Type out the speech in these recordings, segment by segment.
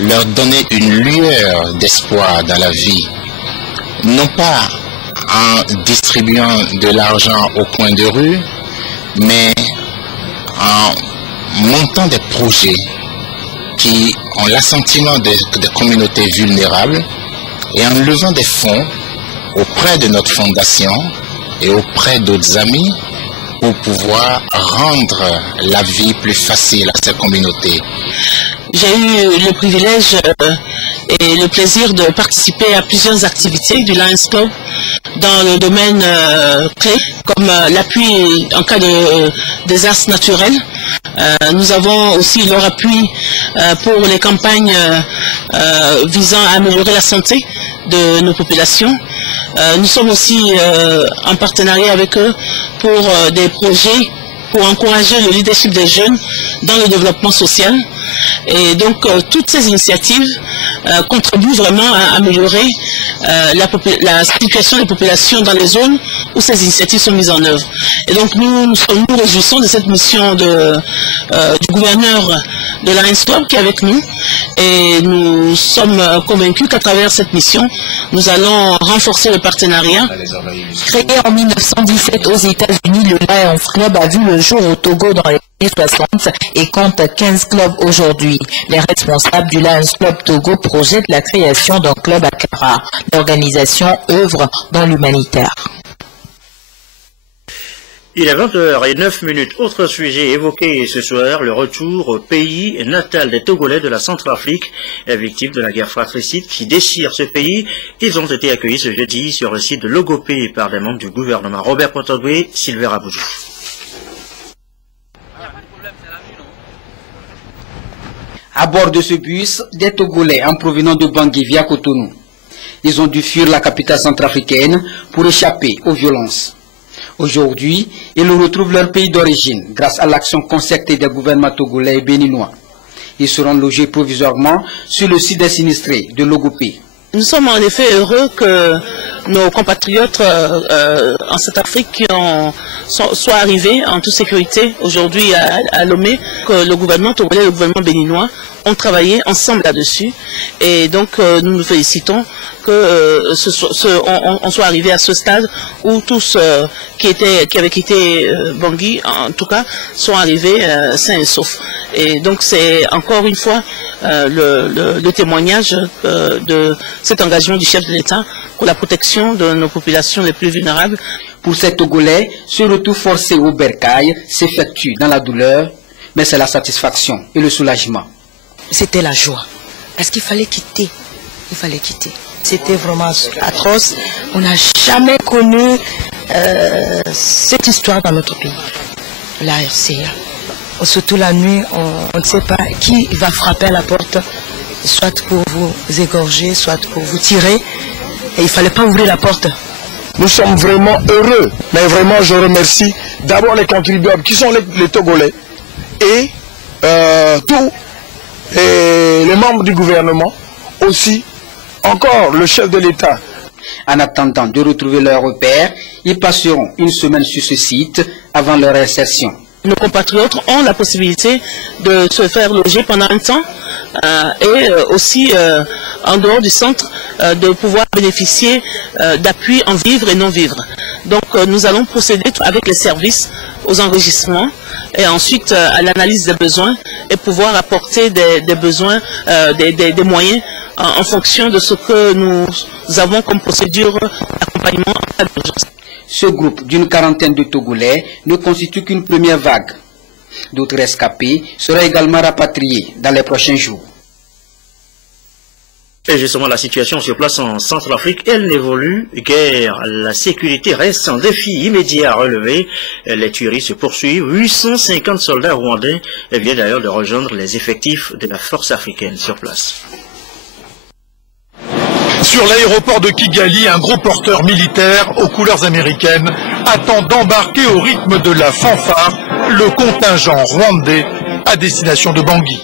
leur donner une lueur d'espoir dans la vie, non pas en distribuant de l'argent au coin de rue, mais en montant des projets qui ont l'assentiment des communautés vulnérables et en levant des fonds auprès de notre fondation et auprès d'autres amis pour pouvoir rendre la vie plus facile à ces communautés. J'ai eu le privilège et le plaisir de participer à plusieurs activités du Lions Club dans le domaine clé, comme l'appui en cas de désastre naturel. Nous avons aussi leur appui pour les campagnes visant à améliorer la santé de nos populations. Nous sommes aussi en partenariat avec eux pour des projets pour encourager le leadership des jeunes dans le développement social. Et donc, toutes ces initiatives contribuent vraiment à améliorer la situation des populations dans les zones où ces initiatives sont mises en œuvre. Et donc, nous réjouissons de cette mission du gouverneur de la Lions Club qui est avec nous. Et nous sommes convaincus qu'à travers cette mission, nous allons renforcer le partenariat. Créé en 1917 aux États-Unis, le Lions Club a vu le jour au Togo dans les années 60 et compte 15 clubs aujourd'hui. Les responsables du Lions Club Togo projettent la création d'un club à Kara. L'organisation œuvre dans l'humanitaire. Il est 20h09. Autre sujet évoqué ce soir, le retour au pays natal des Togolais de la Centrafrique, victimes de la guerre fratricide qui déchire ce pays. Ils ont été accueillis ce jeudi sur le site de Logopé par des membres du gouvernement. Robert Potogwe, Sylvain Aboudjou. À bord de ce bus, des Togolais en provenant de Bangui via Cotonou. Ils ont dû fuir la capitale centrafricaine pour échapper aux violences. Aujourd'hui, ils retrouvent leur pays d'origine grâce à l'action concertée des gouvernements togolais et béninois. Ils seront logés provisoirement sur le site des sinistrés de Logopé. Nous sommes en effet heureux que nos compatriotes en Centrafrique soient arrivés en toute sécurité aujourd'hui à Lomé, que le gouvernement togolais et le gouvernement béninois ont travaillé ensemble là-dessus. Et donc nous nous félicitons que on soit arrivé à ce stade où tous qui avaient quitté Bangui, en tout cas, sont arrivés sains et saufs. Et donc c'est encore une fois le témoignage de cet engagement du chef de l'État pour la protection de nos populations les plus vulnérables. Pour ces Togolais, ce retour forcé au bercail s'effectue dans la douleur, mais c'est la satisfaction et le soulagement. C'était la joie. Parce qu'il fallait quitter. Il fallait quitter. C'était vraiment atroce. On n'a jamais connu cette histoire dans notre pays. La RCA. Surtout la nuit, on ne sait pas qui va frapper à la porte, soit pour vous égorger, soit pour vous tirer. Et il ne fallait pas ouvrir la porte. Nous sommes vraiment heureux. Mais vraiment, je remercie d'abord les contribuables qui sont les Togolais et tous les membres du gouvernement, aussi encore le chef de l'État. En attendant de retrouver leur repère, ils passeront une semaine sur ce site avant leur insertion. Nos compatriotes ont la possibilité de se faire loger pendant un temps et aussi en dehors du centre de pouvoir bénéficier d'appui en vivre et non vivre. Donc nous allons procéder avec les services aux enregistrements et ensuite à l'analyse des besoins et pouvoir apporter des besoins, des moyens en fonction de ce que nous avons comme procédure d'accompagnement en cas d'urgence. Ce groupe d'une quarantaine de Togolais ne constitue qu'une première vague. D'autres rescapés seront également rapatriés dans les prochains jours. Et justement, la situation sur place en Centrafrique, elle n'évolue guère. La sécurité reste un défi immédiat à relever. Les tueries se poursuivent. 850 soldats rwandais viennent d'ailleurs de rejoindre les effectifs de la force africaine sur place. Sur l'aéroport de Kigali, un gros porteur militaire aux couleurs américaines attend d'embarquer au rythme de la fanfare le contingent rwandais à destination de Bangui.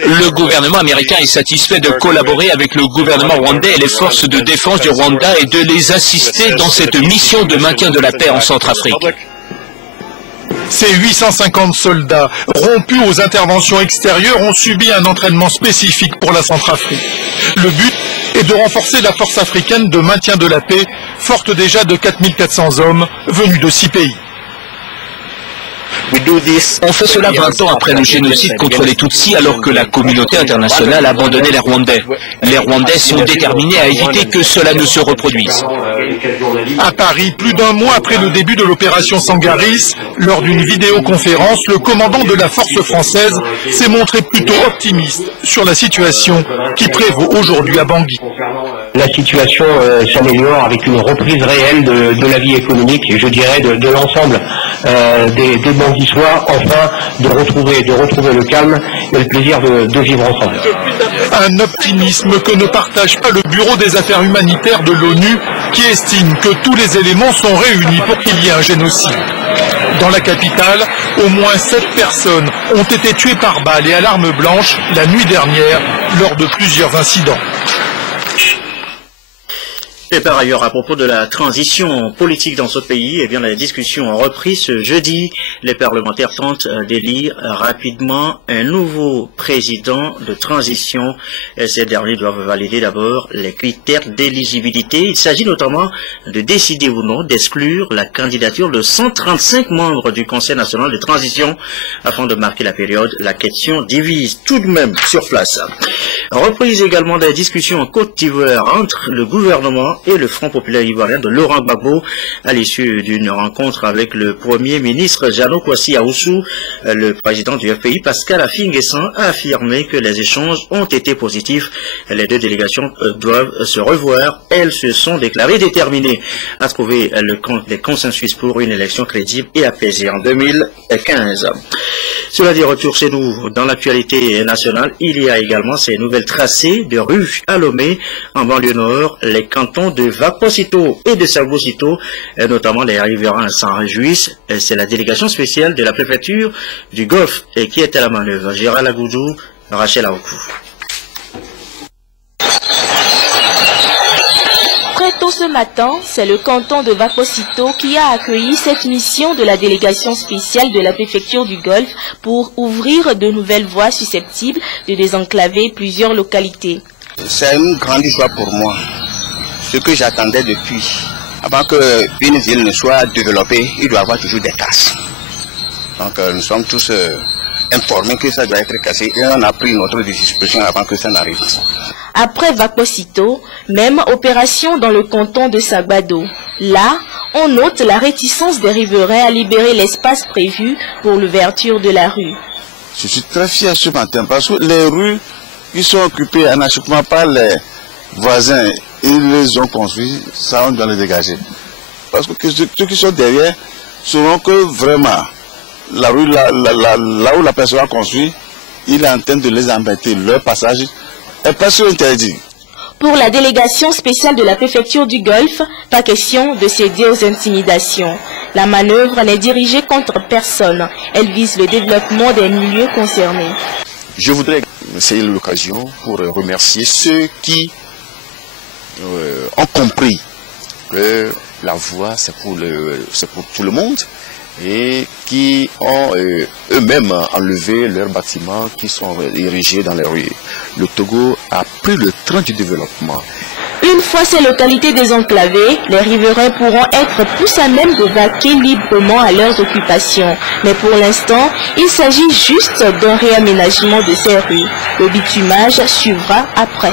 Le gouvernement américain est satisfait de collaborer avec le gouvernement rwandais et les forces de défense du Rwanda et de les assister dans cette mission de maintien de la paix en Centrafrique. Ces 850 soldats, rompus aux interventions extérieures, ont subi un entraînement spécifique pour la Centrafrique. Le but est de renforcer la force africaine de maintien de la paix, forte déjà de 4400 hommes venus de 6 pays. On fait cela 20 ans après le génocide contre les Tutsis, alors que la communauté internationale abandonnait les Rwandais. Les Rwandais sont déterminés à éviter que cela ne se reproduise. À Paris, plus d'un mois après le début de l'opération Sangaris, lors d'une vidéoconférence, le commandant de la force française s'est montré plutôt optimiste sur la situation qui prévaut aujourd'hui à Bangui. La situation s'améliore avec une reprise réelle de la vie économique, et je dirais de l'ensemble des Banguissois, enfin de retrouver le calme et le plaisir de vivre ensemble. Un optimisme que ne partage pas le Bureau des affaires humanitaires de l'ONU, qui estime que tous les éléments sont réunis pour qu'il y ait un génocide. Dans la capitale, au moins 7 personnes ont été tuées par balles et à l'arme blanche la nuit dernière lors de plusieurs incidents. Et par ailleurs, à propos de la transition politique dans ce pays, eh bien, la discussion a repris ce jeudi. Les parlementaires tentent d'élire rapidement un nouveau président de transition. Et ces derniers doivent valider d'abord les critères d'éligibilité. Il s'agit notamment de décider ou non d'exclure la candidature de 135 membres du Conseil national de transition. Afin de marquer la période, la question divise tout de même sur place. Reprise également des discussions en Côte d'Ivoire entre le gouvernement et le Front populaire ivoirien de Laurent Gbagbo à l'issue d'une rencontre avec le Premier ministre Jeannot Kouassi Ahoussou. Le président du FPI, Pascal Affi-N'Guessan, a affirmé que les échanges ont été positifs. Les deux délégations doivent se revoir. Elles se sont déclarées déterminées à trouver les consensus pour une élection crédible et apaisée en 2015. Cela dit, retour chez nous dans l'actualité nationale. Il y a également ces nouvelles tracés de rues à Lomé, en banlieue nord, les cantons de Vaposito et de Sabosito, notamment les riverains s'en réjouissent. C'est la délégation spéciale de la préfecture du Golfe qui est à la manœuvre. Gérald Agoudou, Rachel Aoukou. Très tôt ce matin, c'est le canton de Vaposito qui a accueilli cette mission de la délégation spéciale de la préfecture du Golfe pour ouvrir de nouvelles voies susceptibles de désenclaver plusieurs localités. C'est une grande joie pour moi. Ce que j'attendais depuis, avant qu'une ville ne soit développée, il doit y avoir toujours des casses. Donc nous sommes tous informés que ça doit être cassé et on a pris notre disposition avant que ça n'arrive. Après Vaposito, même opération dans le canton de Sagbado. Là, on note la réticence des riverains à libérer l'espace prévu pour l'ouverture de la rue. Je suis très fier ce matin parce que les rues qui sont occupées anarchiquement par les voisins, ils les ont construits, ça on doit les dégager. Parce que ceux qui sont derrière sauront que vraiment, la rue là où la personne a construit, il est en train de les embêter. Leur passage est presque interdit. Pour la délégation spéciale de la préfecture du Golfe, pas question de céder aux intimidations. La manœuvre n'est dirigée contre personne. Elle vise le développement des milieux concernés. Je voudrais saisir l'occasion pour remercier ceux qui ont compris que la voie c'est pour tout le monde et qui ont eux-mêmes enlevé leurs bâtiments qui sont érigés dans les rues. Le Togo a pris le train du développement. Une fois ces localités désenclavées, les riverains pourront être plus à même de vaquer librement à leurs occupations. Mais pour l'instant, il s'agit juste d'un réaménagement de ces rues. Le bitumage suivra après.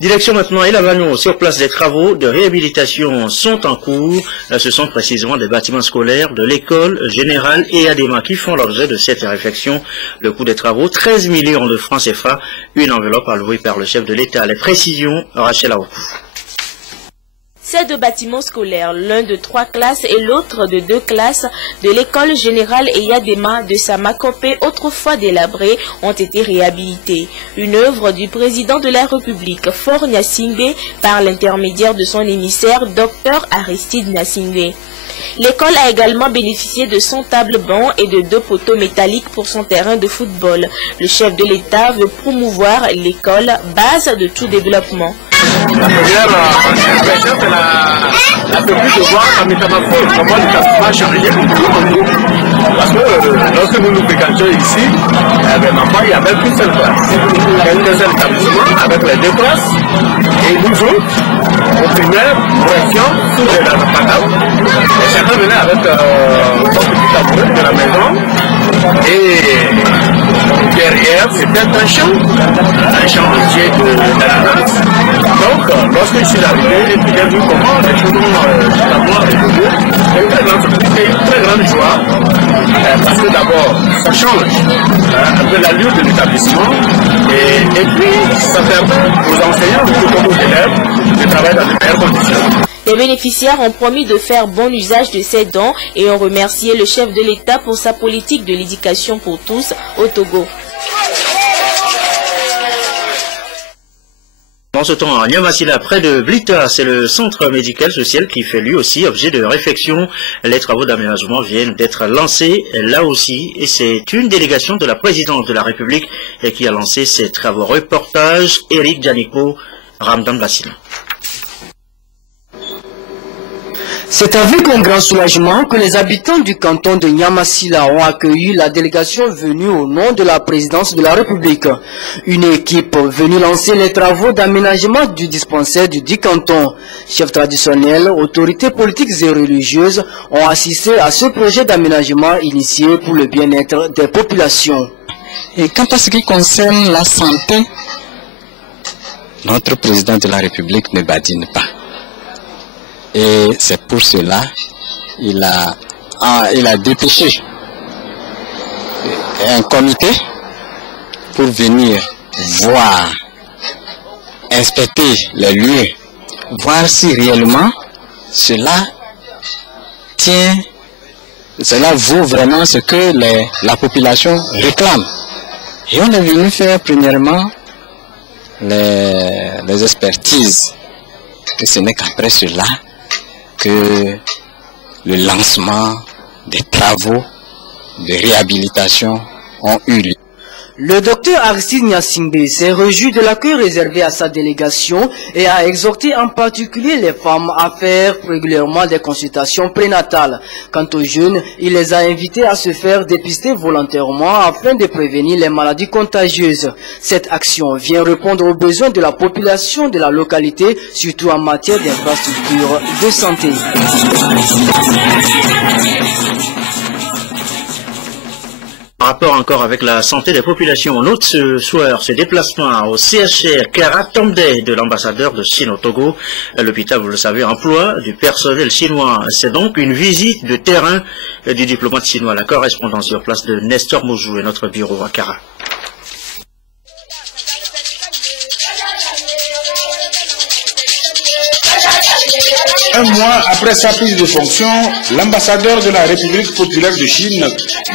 Direction maintenant et Lavagnon. Sur place, des travaux de réhabilitation sont en cours. Ce sont précisément des bâtiments scolaires de l'école générale et Adema qui font l'objet de cette réflexion. Le coût des travaux, 13 millions de francs CFA, une enveloppe allouée par le chef de l'État. Les précisions, Rachel Aoukou. Ces deux bâtiments scolaires, l'un de 3 classes et l'autre de 2 classes de l'école générale Eyadema de Samakopé, autrefois délabrée, ont été réhabilités. Une œuvre du président de la République, Faure Gnassingbé, par l'intermédiaire de son émissaire, Dr Aristide Gnassingbé. L'école a également bénéficié de 100 tables bancs et de 2 poteaux métalliques pour son terrain de football. Le chef de l'État veut promouvoir l'école, base de tout développement. La première impression, c'est la surprise de voir la métamorphose, comment l'établissement a changé beaucoup. Parce que lorsque nous nous fréquentions ici, il y avait qu'une seule classe. Il y avait un seul établissement avec les 2 classes. Et nous autres, au primaire, correction, sous les patentes. Et chacun venait avec son petit tabouret de la maison. Et derrière, c'était un champ entier d'ananas. Donc, lorsque je suis arrivé, j'ai vu comment les choses ont évolué. C'est une très grande joie. Parce que d'abord, ça change un peu l'allure de l'établissement. Et puis, ça permet aux enseignants, tout aux élèves, de travailler dans de meilleures conditions. Les bénéficiaires ont promis de faire bon usage de ces dons et ont remercié le chef de l'État pour sa politique de l'éducation pour tous au Togo. En ce temps, à Niamassila, près de Blita, c'est le centre médical social qui fait lui aussi objet de réflexion. Les travaux d'aménagement viennent d'être lancés là aussi et c'est une délégation de la présidence de la République qui a lancé ces travaux. Reportage, Eric Djaniko, Ramdan Bassila. C'est avec un grand soulagement que les habitants du canton de Niamassila ont accueilli la délégation venue au nom de la présidence de la République. Une équipe venue lancer les travaux d'aménagement du dispensaire du dit canton. Chefs traditionnels, autorités politiques et religieuses ont assisté à ce projet d'aménagement initié pour le bien-être des populations. Et quant à ce qui concerne la santé, notre président de la République ne badine pas. Et c'est pour cela qu'il a dépêché un comité pour venir voir, inspecter les lieux, voir si réellement cela vaut vraiment ce que la population réclame. Et on est venu faire premièrement les expertises. Et ce n'est qu'après cela que le lancement des travaux de réhabilitation ont eu lieu. Le docteur Aristide Nyasingbe s'est réjoui de l'accueil réservé à sa délégation et a exhorté en particulier les femmes à faire régulièrement des consultations prénatales. Quant aux jeunes, il les a invités à se faire dépister volontairement afin de prévenir les maladies contagieuses. Cette action vient répondre aux besoins de la population de la localité, surtout en matière d'infrastructures de santé. En rapport encore avec la santé des populations, on note ce soir ce déplacement au CHR Karatomde de l'ambassadeur de Chine au Togo. L'hôpital, vous le savez, emploie du personnel chinois. C'est donc une visite de terrain du diplomate chinois. La correspondance sur place de Nestor Moujou et notre bureau à Kara. Un mois après sa prise de fonction, l'ambassadeur de la République populaire de Chine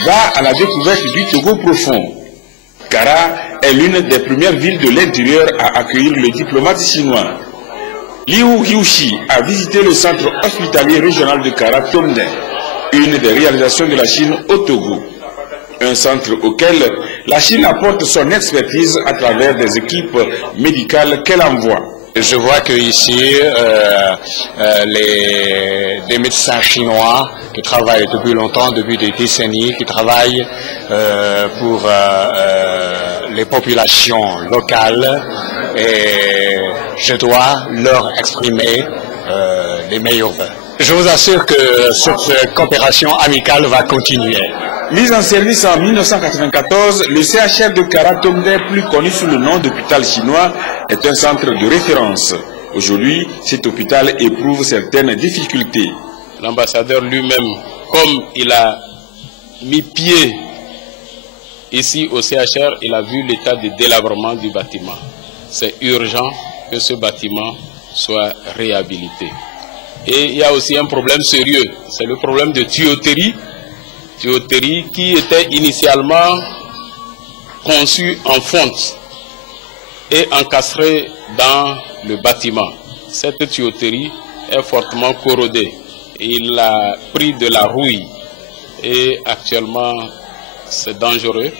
va à la découverte du Togo profond. Kara est l'une des premières villes de l'intérieur à accueillir le diplomate chinois. Liu Hyushi a visité le centre hospitalier régional de Kara Tomde, une des réalisations de la Chine au Togo. Un centre auquel la Chine apporte son expertise à travers des équipes médicales qu'elle envoie. Je vois que ici, des médecins chinois qui travaillent depuis longtemps, depuis des décennies, qui travaillent pour les populations locales, et je dois leur exprimer les meilleurs vœux. Je vous assure que cette coopération amicale va continuer. Mise en service en 1994, le CHR de Kara Tomde, plus connu sous le nom d'hôpital chinois, est un centre de référence. Aujourd'hui, cet hôpital éprouve certaines difficultés. L'ambassadeur lui-même, comme il a mis pied ici au CHR, il a vu l'état de délabrement du bâtiment. C'est urgent que ce bâtiment soit réhabilité. Et il y a aussi un problème sérieux, c'est le problème de tuyauterie qui était initialement conçue en fonte et encastrée dans le bâtiment. Cette tuyauterie est fortement corrodée. Il a pris de la rouille et actuellement c'est dangereux.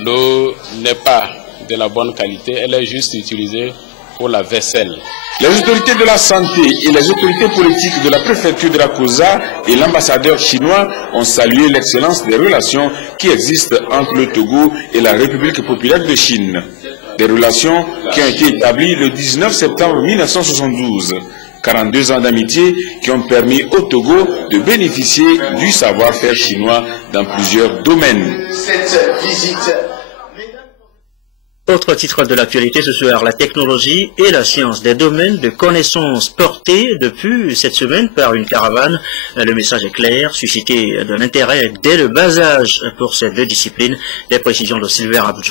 L'eau n'est pas de la bonne qualité, elle est juste utilisée pour la vaisselle. Les autorités de la santé et les autorités politiques de la préfecture de la Kosa et l'ambassadeur chinois ont salué l'excellence des relations qui existent entre le Togo et la République populaire de Chine. Des relations qui ont été établies le 19 septembre 1972. 42 ans d'amitié qui ont permis au Togo de bénéficier du savoir-faire chinois dans plusieurs domaines. Autre titre de l'actualité ce soir, la technologie et la science, des domaines de connaissances portés depuis cette semaine par une caravane. Le message est clair, suscité de l'intérêt dès le bas âge pour ces deux disciplines. Les précisions de Sylvain Abdou.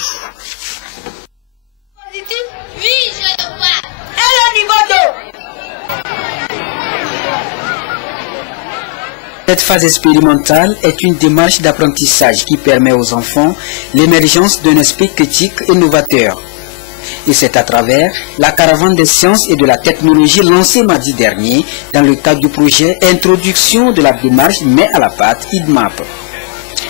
Cette phase expérimentale est une démarche d'apprentissage qui permet aux enfants l'émergence d'un esprit critique et novateur. Et c'est à travers la caravane des sciences et de la technologie lancée mardi dernier dans le cadre du projet Introduction de la démarche Main à la pâte IDMAP.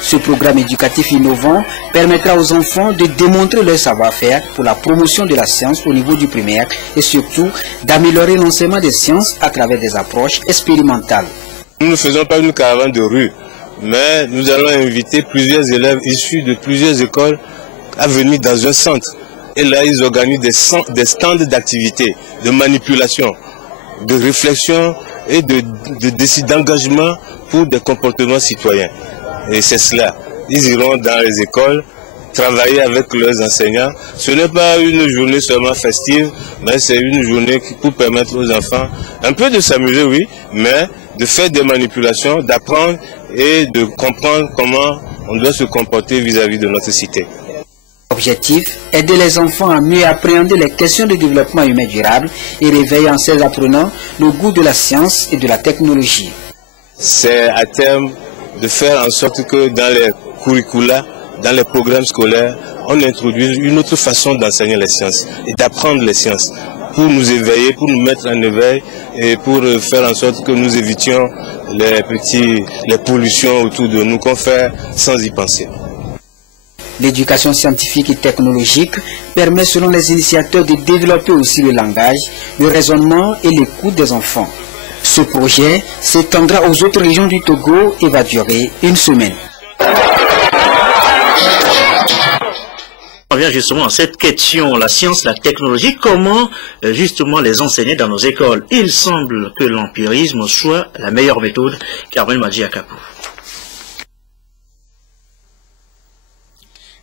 Ce programme éducatif innovant permettra aux enfants de démontrer leur savoir-faire pour la promotion de la science au niveau du primaire et surtout d'améliorer l'enseignement des sciences à travers des approches expérimentales. Nous ne faisons pas une caravane de rue, mais nous allons inviter plusieurs élèves issus de plusieurs écoles à venir dans un centre. Et là, ils organisent des stands d'activité, de manipulation, de réflexion et d'engagement pour des comportements citoyens. Et c'est cela. Ils iront dans les écoles, travailler avec leurs enseignants. Ce n'est pas une journée seulement festive, mais c'est une journée pour permettre aux enfants un peu de s'amuser, oui, mais de faire des manipulations, d'apprendre et de comprendre comment on doit se comporter vis-à-vis de notre cité. L'objectif, aider les enfants à mieux appréhender les questions de développement humain durable et réveiller en ces apprenants le goût de la science et de la technologie. C'est à terme de faire en sorte que dans les curricula, dans les programmes scolaires, on introduise une autre façon d'enseigner les sciences et d'apprendre les sciences pour nous éveiller, pour nous mettre en éveil et pour faire en sorte que nous évitions les pollutions autour de nous qu'on fait sans y penser. L'éducation scientifique et technologique permet selon les initiateurs de développer aussi le langage, le raisonnement et l'écoute des enfants. Ce projet s'étendra aux autres régions du Togo et va durer une semaine. On revient justement à cette question, la science, la technologie, comment justement les enseigner dans nos écoles. Il semble que l'empirisme soit la meilleure méthode. Carmen Madjiakapou.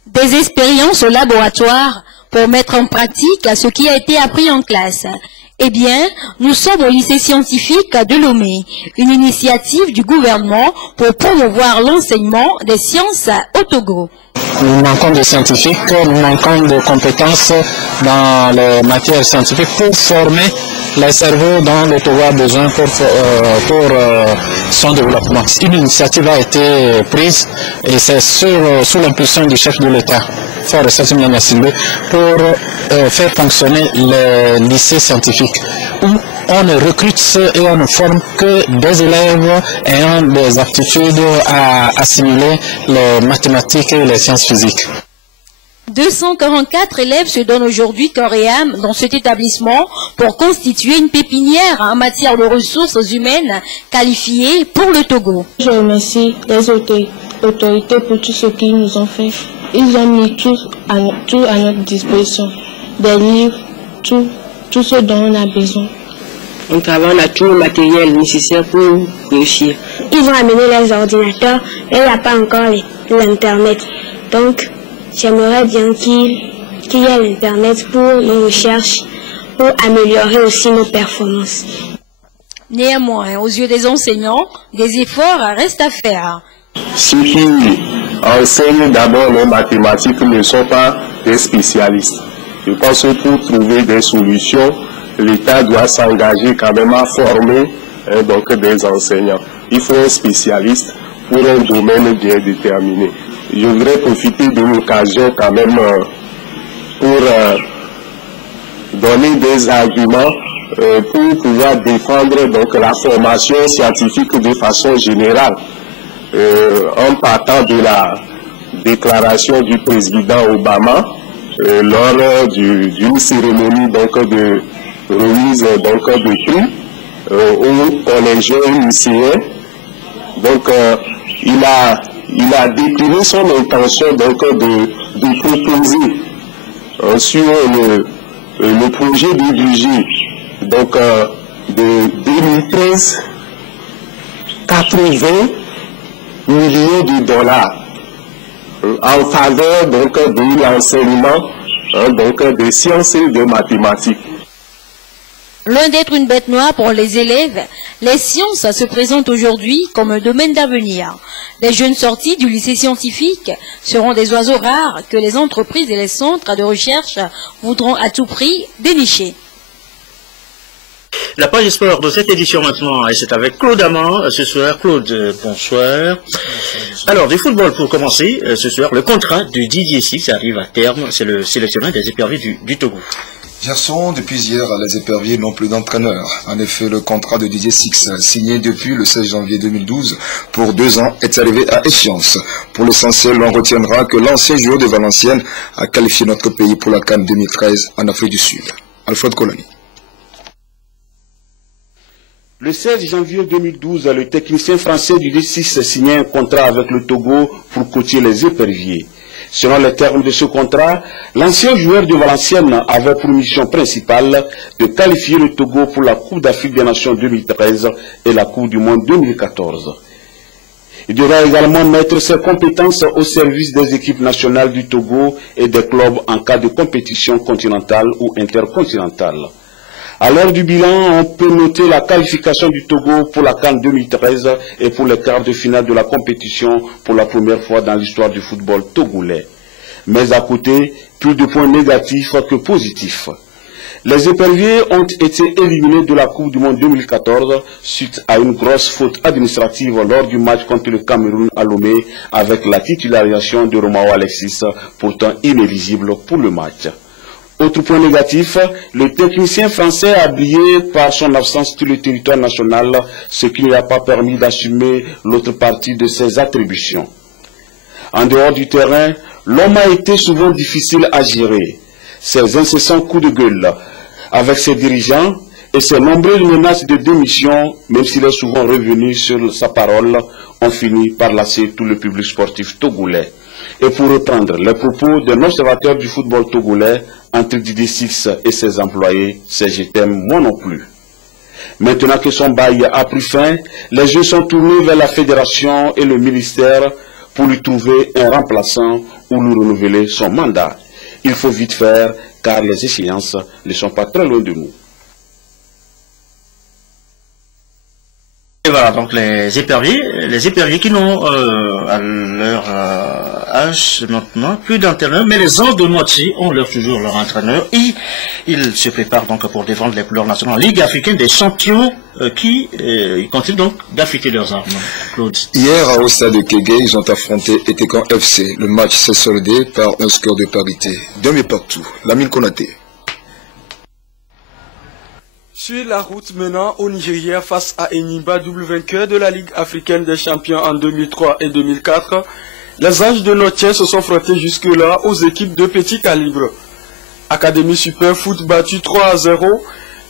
Des expériences au laboratoire pour mettre en pratique ce qui a été appris en classe. Eh bien, nous sommes au lycée scientifique de Lomé, une initiative du gouvernement pour promouvoir l'enseignement des sciences au Togo. Nous manquons de scientifiques, nous manquons de compétences dans les matières scientifiques pour former les cerveaux dont le Togo a besoin pour son développement. Une initiative a été prise et c'est sous l'impulsion du chef de l'État, Fort Recherche Mianasimbe, pour faire fonctionner les lycées scientifiques où on ne recrute et on ne forme que des élèves ayant des aptitudes à assimiler les mathématiques et les sciences physiques. 244 élèves se donnent aujourd'hui corps et âme dans cet établissement pour constituer une pépinière en matière de ressources humaines qualifiées pour le Togo. Je remercie les autorités pour tout ce qu'ils nous ont fait. Ils ont mis tout à notre disposition, des livres, tout ce dont on a besoin. On a tout le matériel nécessaire pour réussir. Ils ont amené les ordinateurs, mais il n'y a pas encore l'Internet. Donc, j'aimerais bien qu'il y ait l'Internet pour les recherches, pour améliorer aussi nos performances. Néanmoins, aux yeux des enseignants, des efforts restent à faire. Ceux qui enseignent d'abord les mathématiques ne sont pas des spécialistes. Je pense que pour trouver des solutions, l'État doit s'engager quand même à former donc des enseignants. Il faut un spécialiste pour un domaine bien déterminé. Je voudrais profiter de l'occasion quand même pour donner des arguments pour pouvoir défendre donc la formation scientifique de façon générale. En partant de la déclaration du président Obama lors d'une cérémonie donc, de remise donc, de prix aux collégiens lycéens. Donc, il a décliné son intention donc, de proposer sur le projet de budget donc, de 2013 80 millions de dollars en faveur donc, de l'enseignement donc, des sciences et de mathématiques. Loin d'être une bête noire pour les élèves, les sciences se présentent aujourd'hui comme un domaine d'avenir. Les jeunes sortis du lycée scientifique seront des oiseaux rares que les entreprises et les centres de recherche voudront à tout prix dénicher. La page sport de cette édition maintenant, et c'est avec Claude Amand ce soir. Claude, bonsoir. Alors, du football pour commencer, ce soir, le contrat du Didier Six arrive à terme. C'est le sélectionneur des éperviers du Togo. Gerson, depuis hier, les éperviers n'ont plus d'entraîneur. En effet, le contrat de Didier Six, signé depuis le 16 janvier 2012 pour 2 ans, est arrivé à échéance. Pour l'essentiel, on retiendra que l'ancien joueur de Valenciennes a qualifié notre pays pour la CAN 2013 en Afrique du Sud. Alfred Colani. Le 16 janvier 2012, le technicien français du D6 signait un contrat avec le Togo pour coacher les éperviers. Selon les termes de ce contrat, l'ancien joueur de Valenciennes avait pour mission principale de qualifier le Togo pour la Coupe d'Afrique des Nations 2013 et la Coupe du Monde 2014. Il devra également mettre ses compétences au service des équipes nationales du Togo et des clubs en cas de compétition continentale ou intercontinentale. À l'heure du bilan, on peut noter la qualification du Togo pour la CAN 2013 et pour les quarts de finale de la compétition pour la première fois dans l'histoire du football togolais. Mais à côté, plus de points négatifs que positifs. Les éperviers ont été éliminés de la Coupe du Monde 2014 suite à une grosse faute administrative lors du match contre le Cameroun à Lomé avec la titularisation de Romao Alexis, pourtant inéligible pour le match. Autre point négatif, le technicien français a brillé par son absence sur le territoire national, ce qui ne lui a pas permis d'assumer l'autre partie de ses attributions. En dehors du terrain, l'homme a été souvent difficile à gérer. Ses incessants coups de gueule avec ses dirigeants et ses nombreuses menaces de démission, même s'il est souvent revenu sur sa parole, ont fini par lasser tout le public sportif togolais. Et pour reprendre les propos d'un observateur du football togolais, entre Didier Six et ses employés, c'est je t'aime moi non plus. Maintenant que son bail a pris fin, les yeux sont tournés vers la fédération et le ministère pour lui trouver un remplaçant ou lui renouveler son mandat. Il faut vite faire car les échéances ne sont pas très loin de nous. Et voilà, donc les éperviers qui n'ont à leur âge maintenant plus d'entraîneur, mais les ans de moitié ont toujours leur entraîneur et ils se préparent donc pour défendre les couleurs nationales en Ligue africaine des champions qui continuent donc d'affûter leurs armes. Claude. Hier, au stade de Kégué, ils ont affronté Etekan FC. Le match s'est soldé par un score de parité. D'un mais partout, Lamine Konaté. Sur la route menant au Nigeria face à Enyimba, double vainqueur de la Ligue africaine des champions en 2003 et 2004, les Anges de Notiens se sont frottés jusque-là aux équipes de petit calibre. Académie Super Foot battu 3-0,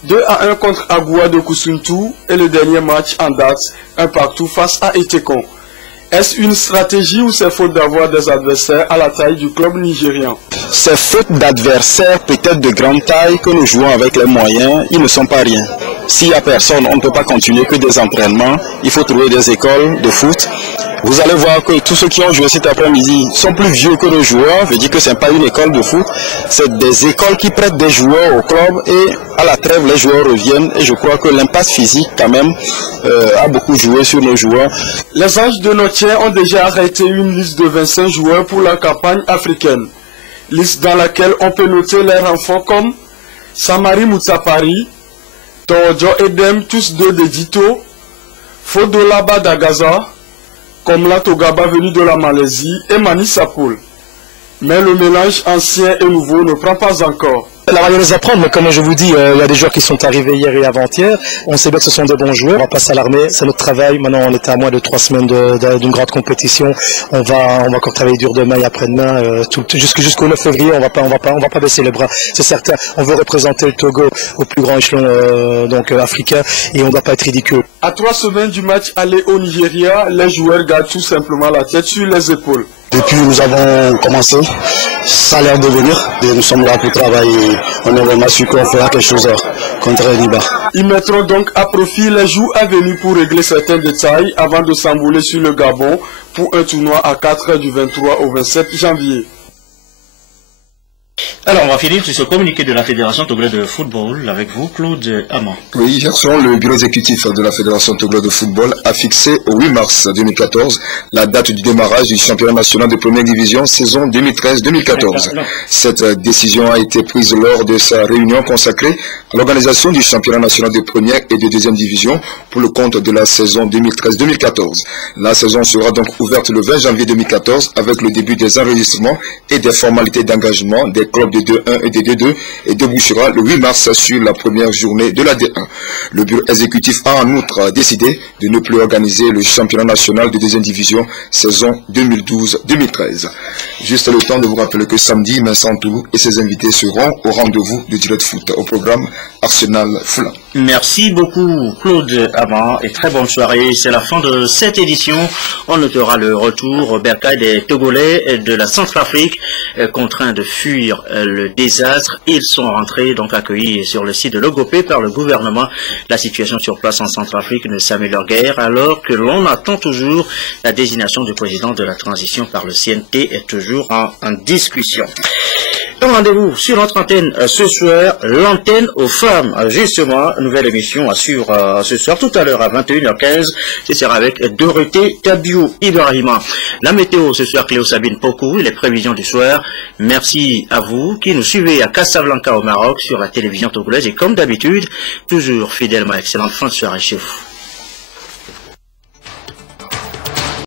2-1 contre Agoua de Kusuntu et le dernier match en date, un partout face à Etekon. Est-ce une stratégie ou c'est faute d'avoir des adversaires à la taille du club nigérian? C'est faute d'adversaires peut-être de grande taille que nous jouons avec les moyens, ils ne sont pas rien. S'il n'y a personne, on ne peut pas continuer que des entraînements, il faut trouver des écoles de foot. Vous allez voir que tous ceux qui ont joué cet après-midi sont plus vieux que nos joueurs, veut dire que ce n'est pas une école de foot, c'est des écoles qui prêtent des joueurs au club et à la trêve les joueurs reviennent et je crois que l'impact physique quand même a beaucoup joué sur nos joueurs. Les Anges de Notiens ont déjà arrêté une liste de 25 joueurs pour la campagne africaine. Liste dans laquelle on peut noter les renforts comme Samari Moutsapari, Tojo Edem, tous deux de Dito, Fodolaba d'Agaza, Komla Togaba venu de la Malaisie et Mani Sapoul. Mais le mélange ancien et nouveau ne prend pas encore. La mayonnaise à prendre, mais comme je vous dis, il y a des joueurs qui sont arrivés hier et avant-hier. On sait bien que ce sont des bons joueurs. On va pas s'alarmer, c'est notre travail. Maintenant, on est à moins de 3 semaines d'une grande compétition. On va encore travailler dur demain et après-demain, jusqu'au 9 février. On va pas baisser les bras. C'est certain. On veut représenter le Togo au plus grand échelon africain et on ne doit pas être ridicule. À 3 semaines du match aller au Nigeria, les joueurs gardent tout simplement la tête sur les épaules. Depuis nous avons commencé, ça a l'air de venir. Et nous sommes là pour travailler. On est vraiment sûr qu'on fera quelque chose contre Niba. Ils mettront donc à profit les jours à venir pour régler certains détails avant de s'envoler sur le Gabon pour un tournoi à 4 du 23 au 27 janvier. Alors, on va finir sur ce communiqué de la Fédération togolaise de football avec vous, Claude Amand. Oui, hier soir, le bureau exécutif de la Fédération togolaise de football a fixé au 8 mars 2014 la date du démarrage du championnat national de première division saison 2013-2014. Cette décision a été prise lors de sa réunion consacrée à l'organisation du championnat national de première et de deuxième division pour le compte de la saison 2013-2014. La saison sera donc ouverte le 20 janvier 2014 avec le début des enregistrements et des formalités d'engagement des clubs de D1 et de D2 et débouchera le 8 mars sur la première journée de la D1. Le bureau exécutif a en outre décidé de ne plus organiser le championnat national de deuxième division saison 2012-2013. Juste le temps de vous rappeler que samedi, Vincent Toulou et ses invités seront au rendez-vous de Direct Foot au programme Arsenal-Fulham. Merci beaucoup Claude Amand et très bonne soirée. C'est la fin de cette édition. On notera le retour Bercail des Togolais de la Centrafrique contraints de fuir le désastre. Ils sont rentrés donc accueillis sur le site de Logopé par le gouvernement. La situation sur place en Centrafrique ne s'améliore guère alors que l'on attend toujours la désignation du président de la transition par le CNT est toujours en discussion. Rendez-vous sur notre antenne ce soir, l'antenne aux femmes. Justement, nouvelle émission à suivre ce soir, tout à l'heure à 21h15. Ce sera avec Dorothée Tabiou Ibrahima. La météo ce soir, Cléo Sabine Pokou et les prévisions du soir. Merci à vous qui nous suivez à Casablanca au Maroc sur la télévision togolaise et comme d'habitude, toujours fidèlement excellente fin de soirée chez vous.